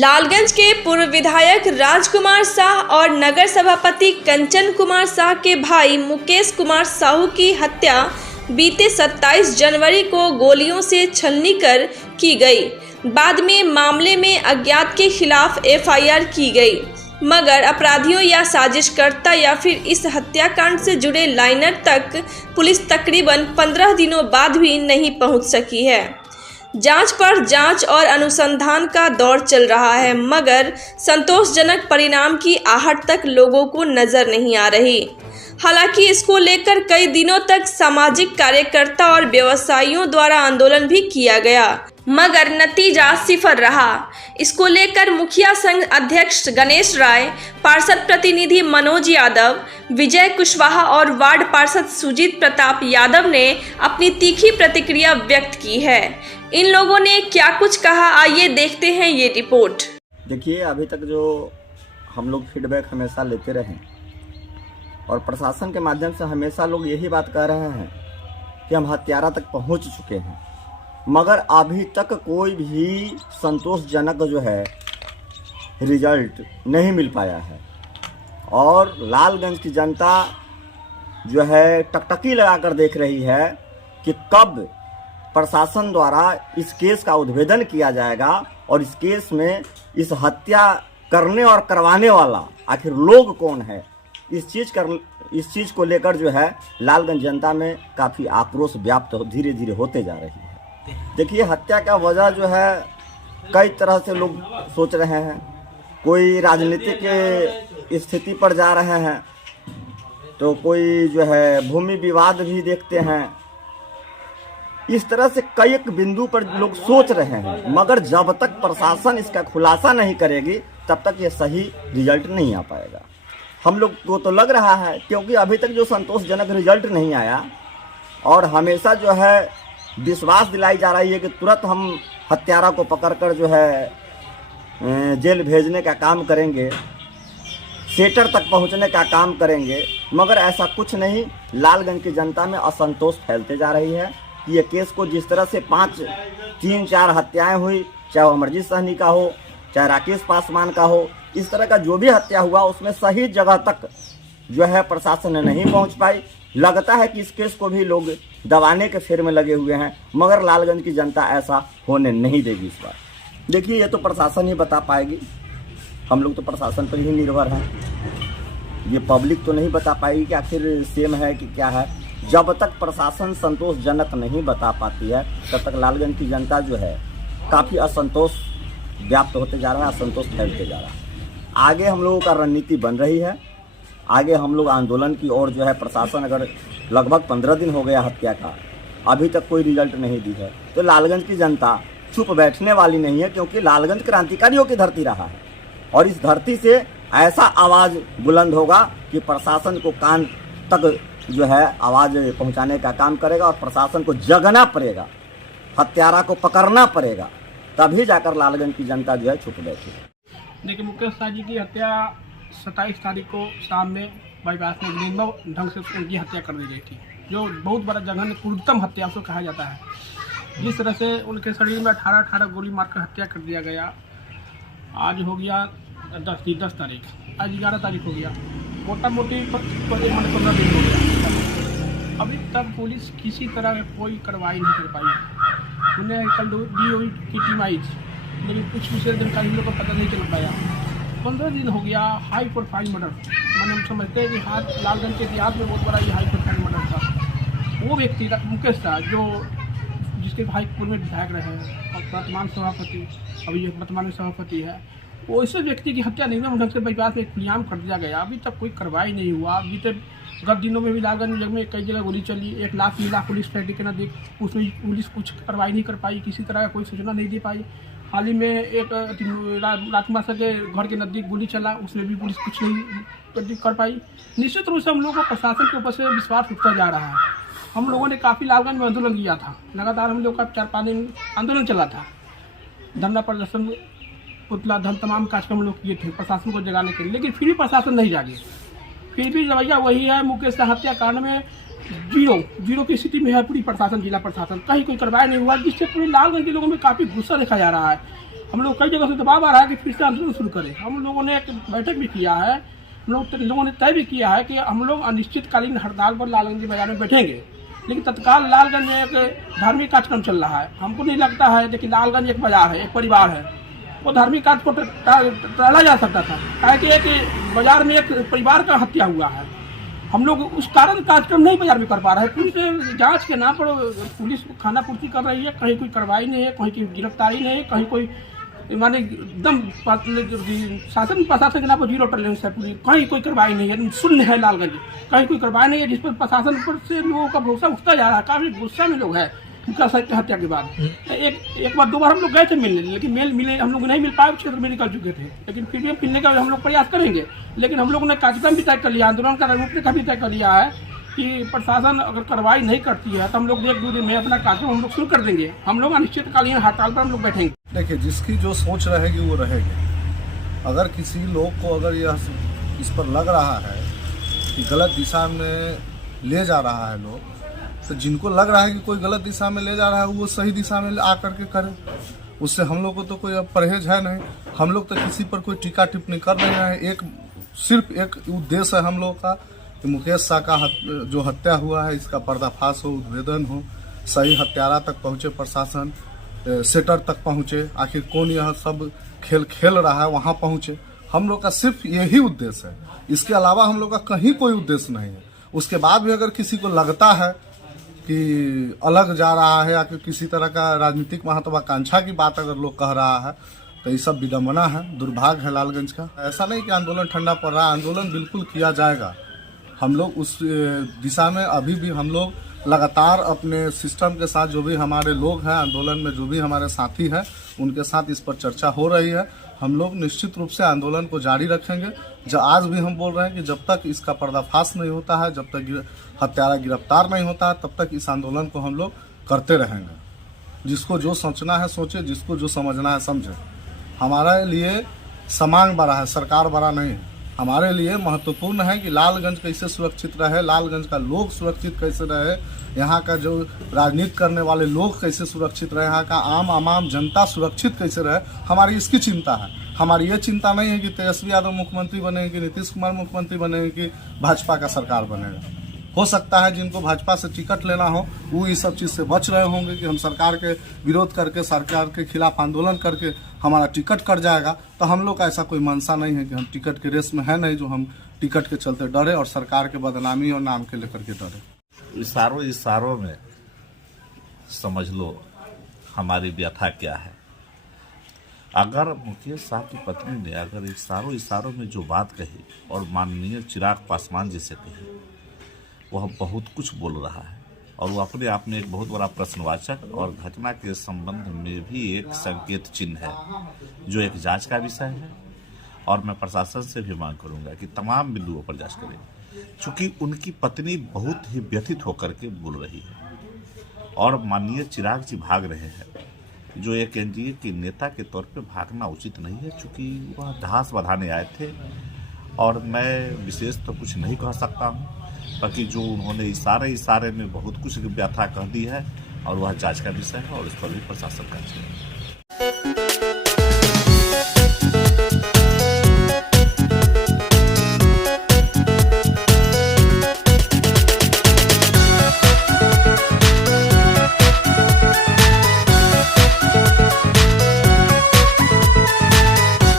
लालगंज के पूर्व विधायक राजकुमार साह और नगर सभापति कंचन कुमार साह के भाई मुकेश कुमार साहू की हत्या बीते 27 जनवरी को गोलियों से छलनी कर की गई। बाद में मामले में अज्ञात के खिलाफ एफआईआर की गई, मगर अपराधियों या साजिशकर्ता या फिर इस हत्याकांड से जुड़े लाइनर तक पुलिस तकरीबन 15 दिनों बाद भी नहीं पहुंच सकी है। जांच पर जांच और अनुसंधान का दौर चल रहा है, मगर संतोषजनक परिणाम की आहट तक लोगों को नजर नहीं आ रही। हालांकि इसको लेकर कई दिनों तक सामाजिक कार्यकर्ता और व्यवसायियों द्वारा आंदोलन भी किया गया, मगर नतीजा सिफर रहा। इसको लेकर मुखिया संघ अध्यक्ष गणेश राय, पार्षद प्रतिनिधि मनोज यादव, विजय कुशवाहा और वार्ड पार्षद सुजीत प्रताप यादव ने अपनी तीखी प्रतिक्रिया व्यक्त की है। इन लोगों ने क्या कुछ कहा, आइए देखते हैं ये रिपोर्ट। देखिए, अभी तक जो हम लोग फीडबैक हमेशा लेते रहे और प्रशासन के माध्यम से हमेशा लोग यही बात कह रहे हैं कि हम हत्यारा तक पहुंच चुके हैं, मगर अभी तक कोई भी संतोषजनक जो है रिजल्ट नहीं मिल पाया है। और लालगंज की जनता जो है टकटकी लगाकर देख रही है कि कब प्रशासन द्वारा इस केस का उद्भेदन किया जाएगा और इस केस में इस हत्या करने और करवाने वाला आखिर लोग कौन है। इस चीज़ को लेकर जो है लालगंज जनता में काफ़ी आक्रोश व्याप्त धीरे धीरे होते जा रही है। देखिए, हत्या का वजह जो है कई तरह से लोग सोच रहे हैं। कोई राजनीतिक स्थिति पर जा रहे हैं, तो कोई जो है भूमि विवाद भी देखते हैं। इस तरह से कई एक बिंदु पर लोग सोच रहे हैं, मगर जब तक प्रशासन इसका खुलासा नहीं करेगी तब तक ये सही रिजल्ट नहीं आ पाएगा। हम लोग को तो लग रहा है, क्योंकि अभी तक जो संतोषजनक रिजल्ट नहीं आया और हमेशा जो है विश्वास दिलाई जा रही है कि तुरंत हम हत्यारा को पकड़कर जो है जेल भेजने का काम करेंगे, सेटर तक पहुंचने का काम करेंगे, मगर ऐसा कुछ नहीं। लालगंज की जनता में असंतोष फैलते जा रही है कि ये केस को जिस तरह से 3-4 हत्याएं हुई, चाहे वो अमरजीत सहनी का हो, चाहे राकेश पासवान का हो, इस तरह का जो भी हत्या हुआ उसमें सही जगह तक जो है प्रशासन ने नहीं पहुंच पाई। लगता है कि इस केस को भी लोग दबाने के फेर में लगे हुए हैं, मगर लालगंज की जनता ऐसा होने नहीं देगी इस बार। देखिए, ये तो प्रशासन ही बता पाएगी, हम लोग तो प्रशासन पर ही निर्भर हैं। ये पब्लिक तो नहीं बता पाएगी कि आखिर सेम है कि क्या है। जब तक प्रशासन संतोषजनक नहीं बता पाती है तब तक लालगंज की जनता जो है काफ़ी असंतोष व्याप्त होते जा रहा है, असंतोष फैलते जा रहा है। आगे हम लोगों का रणनीति बन रही है, आगे हम लोग आंदोलन की ओर जो है। प्रशासन अगर लगभग 15 दिन हो गया हत्या का, अभी तक कोई रिजल्ट नहीं दी है, तो लालगंज की जनता चुप बैठने वाली नहीं है, क्योंकि लालगंज क्रांतिकारियों की धरती रहा है और इस धरती से ऐसा आवाज़ बुलंद होगा कि प्रशासन को कान तक जो है आवाज़ पहुंचाने का काम करेगा और प्रशासन को जगना पड़ेगा, हत्यारा को पकड़ना पड़ेगा, तभी जाकर लालगंज की जनता जो है चुप बैठेगी। देखिए, मुकेश साह जी की हत्या 27 तारीख को शाम में बाईपास में निर्मम ढंग से उनकी हत्या कर दी गई थी, जो बहुत बड़ा जघन्य क्रूरतम हत्या उसको कहा जाता है। जिस तरह से उनके शरीर में 18 गोली मारकर हत्या कर दिया गया। आज हो गया 10 तारीख, आज 11 तारीख हो गया, मोटा मोटी 15 दिन हो गया। अभी तक पुलिस किसी तरह की कोई कार्रवाई नहीं कर पाई। उन्हें कल DOE की टीम आई, लेकिन कुछ विशेष जानकारी हम लोग को पता नहीं चल पाया। 15 दिन हो गया। हाई प्रोफाइल मर्डर, मैंने हम समझते हैं कि लालगंज के इतिहास में बहुत बड़ा ये हाई प्रोफाइल मर्डर था। वो व्यक्ति मुकेश था, जो जिसके भाई पूर्व में विधायक रहे और वर्तमान सभापति, अभी एक वर्तमान में सभापति है, वो ऐसे व्यक्ति की हत्या निर्मम ढंग से बाईपास में खुलेआम कर दिया गया। अभी तक कोई कार्रवाई नहीं हुआ। अभी तक गत दिनों में भी लालगंज में कई जगह गोली चली, 1 लाख मिला पुलिस पैटी के नजदीक, उसमें पुलिस कुछ कार्रवाई नहीं कर पाई, किसी तरह का कोई सूचना नहीं दे पाई। हाल ही में एक राजकुमार साह के घर के नज़दीक गोली चला, उसमें भी पुलिस कुछ नहीं कर पाई। निश्चित रूप से हम लोगों को प्रशासन के ऊपर से विश्वास उठता जा रहा है। हम लोगों ने काफ़ी लालगंज में आंदोलन किया था, लगातार हम लोग का 4-5 दिन आंदोलन चला था। धरना प्रदर्शन, पुतला दहन, तमाम कार्यक्रम हम लोग किए थे प्रशासन को जगाने के लिए, लेकिन फिर भी प्रशासन नहीं जागे। फिर भी रवैया वही है। मुकेश साह हत्याकांड में जीरो की स्थिति में है पूरी प्रशासन, जिला प्रशासन, कहीं कोई कार्रवाई नहीं हुआ, जिससे पूरे लालगंज के लोगों में काफ़ी गुस्सा देखा जा रहा है। हम लोग कई जगह से दबाव आ रहा है कि फिर से आंदोलन शुरू करें। हम लोगों ने एक बैठक भी किया है, हम लोगों ने तय भी किया है कि हम लोग अनिश्चितकालीन हड़ताल पर लालगंज बाजार में बैठेंगे। लेकिन तत्काल लालगंज में एक धार्मिक कार्यक्रम चल रहा है। हमको नहीं लगता है, देखिए लालगंज एक बाजार है, एक परिवार है, वो धार्मिक कार्य को टाला जा सकता था, ताकि एक बाजार में एक परिवार का हत्या हुआ है। हम लोग उस कारण कार्यक्रम नहीं बाजार में कर पा रहे हैं। पुलिस जांच के नाम पर पुलिस खाना पूर्ति कर रही है, कहीं कोई कार्रवाई नहीं है, कहीं की गिरफ्तारी नहीं है, कहीं कोई माने एकदम शासन प्रशासन के नाम पर जीरो टॉलरेंस है, कहीं कोई कार्रवाई नहीं है, शून्य है लालगंज, कहीं कोई कार्रवाई नहीं है, जिस पर प्रशासन पर से लोगों का भरोसा उठता जा रहा है। काफी गुस्सा में लोग हैं उनका हत्या के बाद। एक बार 2 बार हम लोग गए थे मिलने, लेकिन मिले हम लोग नहीं मिल पाए, क्षेत्र में निकल चुके थे। लेकिन फिर भी मिलने का हम लोग प्रयास करेंगे। लेकिन हम लोगों ने कार्यक्रम भी तय कर लिया, आंदोलन का रूपरेखा भी तय कर लिया है कि प्रशासन अगर कार्रवाई नहीं करती है तो हम लोग 1-2 दिन में अपना कार्यक्रम हम लोग शुरू कर देंगे। हम लोग अनिश्चितकालीन हड़ताल पर हम लोग बैठेंगे। देखिए, जिसकी जो सोच रहेगी वो रहेगी। अगर किसी लोग को अगर यह इस पर लग रहा है कि गलत दिशा में ले जा रहा है लोग, तो जिनको लग रहा है कि कोई गलत दिशा में ले जा रहा है वो सही दिशा में आकर के करे। उससे हम लोग को तो कोई अब परहेज है नहीं। हम लोग तो किसी पर कोई टीका टिप्पणी कर नहीं रहे हैं। सिर्फ एक उद्देश्य है हम लोग का कि मुकेश शाह का जो हत्या हुआ है इसका पर्दाफाश हो, उद्भेदन हो, सही हत्यारा तक पहुंचे, प्रशासन सेटर तक पहुंचे, आखिर कौन यह सब खेल खेल रहा है वहां पहुंचे। हम लोग का सिर्फ यही उद्देश्य है, इसके अलावा हम लोग का कहीं कोई उद्देश्य नहीं है। उसके बाद भी अगर किसी को लगता है कि अलग जा रहा है या किसी तरह का राजनीतिक महत्वाकांक्षा की बात अगर लोग कह रहा है तो ये सब विडम्बना है, दुर्भाग्य है लालगंज का। ऐसा नहीं कि आंदोलन ठंडा पड़ रहा है, आंदोलन बिल्कुल किया जाएगा। हम लोग उस दिशा में अभी भी हम लोग लगातार अपने सिस्टम के साथ, जो भी हमारे लोग हैं आंदोलन में, जो भी हमारे साथी हैं, उनके साथ इस पर चर्चा हो रही है। हम लोग निश्चित रूप से आंदोलन को जारी रखेंगे। जो आज भी हम बोल रहे हैं कि जब तक इसका पर्दाफाश नहीं होता है, जब तक हत्यारा गिरफ्तार नहीं होता है, तब तक इस आंदोलन को हम लोग करते रहेंगे। जिसको जो सोचना है सोचे, जिसको जो समझना है समझे। हमारे लिए समांग बड़ा है, सरकार बड़ा नहीं है। हमारे लिए महत्वपूर्ण है कि लालगंज कैसे सुरक्षित रहे, लालगंज का लोग सुरक्षित कैसे रहे, यहाँ का जो राजनीति करने वाले लोग कैसे सुरक्षित रहे, यहाँ का आम जनता सुरक्षित कैसे रहे। हमारी इसकी चिंता है। हमारी ये चिंता नहीं है कि तेजस्वी यादव मुख्यमंत्री बनेंगे, कि नीतीश कुमार मुख्यमंत्री बनेंगे, कि भाजपा का सरकार बनेगा। हो सकता है जिनको भाजपा से टिकट लेना हो वो इस सब चीज़ से बच रहे होंगे कि हम सरकार के विरोध करके, सरकार के खिलाफ आंदोलन करके हमारा टिकट कट जाएगा। तो हम लोग का ऐसा कोई मंशा नहीं है कि हम टिकट के रेस में है नहीं जो हम टिकट के चलते डरे और सरकार के बदनामी और नाम के लेकर के डरे। इशारों में समझ लो हमारी व्यथा क्या है। अगर मुकेश शाह की पत्नी ने अगर इशारों में जो बात कही और माननीय चिराग पासवान जी से कही, वह बहुत कुछ बोल रहा है और वो अपने आप में एक बहुत बड़ा प्रश्नवाचक और घटना के संबंध में भी एक संकेत चिन्ह है, जो एक जांच का विषय है। और मैं प्रशासन से भी मांग करूंगा कि तमाम बिंदुओं पर जांच करें, क्योंकि उनकी पत्नी बहुत ही व्यथित होकर के बोल रही है और माननीय चिराग जी भाग रहे हैं, जो एक एनडीए के नेता के तौर पे भागना उचित नहीं है, क्योंकि वह ढास बंधाने आए थे। और मैं विशेष तो कुछ नहीं कह सकता हूँ, बाकी जो उन्होंने इशारे में बहुत कुछ व्यथा कह दी है और वह जांच का विषय है और इस पर भी प्रशासन का